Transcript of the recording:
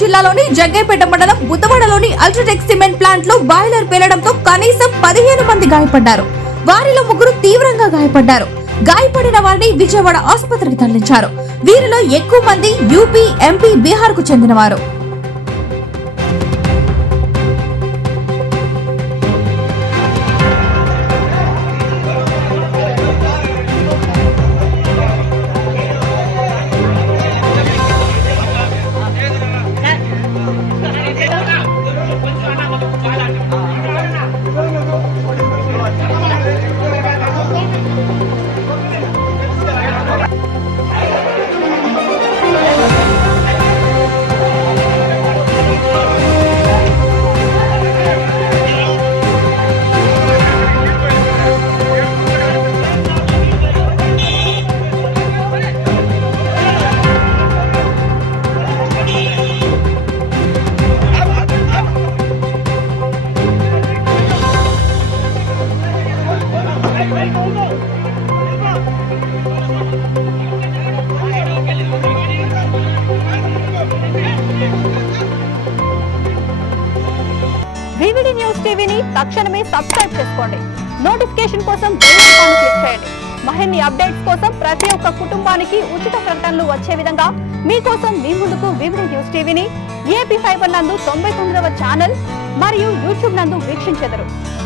జిల్లాలోని జగ్గైపేట మండలం బుద్ధవాడలోని UltraTech cement plant లో బాయిలర్ పేలడంతో కనీసం 15 మంది గాయపడ్డారు. వారిలో 3 తీవ్రంగా గాయపడ్డారు. గాయపడిన వారిని విజయవాడ ఆసుపత్రికి తరలించారు. వీరిలో ఎక్కువ మంది యూపీ, ఎంపీ, బీహార్ కు చెందినవారు. వివిడి న్యూస్ టీవీని తక్షణమే సబ్స్క్రైబ్ చేసుకోండి. నోటిఫికేషన్ కోసం బెల్ ఐకాన్ క్లిక్ చేయండి. మరిన్ని అప్డేట్స్ కోసం ప్రతి ఒక్క కుటుంబానికి ఉచిత ప్రకటనలు వచ్చే విధంగా మీకోసం మీ ముందుకు వివిడి న్యూస్ టీవీని ఏపీ ఫైబర్ నందు 99వ ఛానల్ మరియు యూట్యూబ్ నందు వీక్షించెదరు.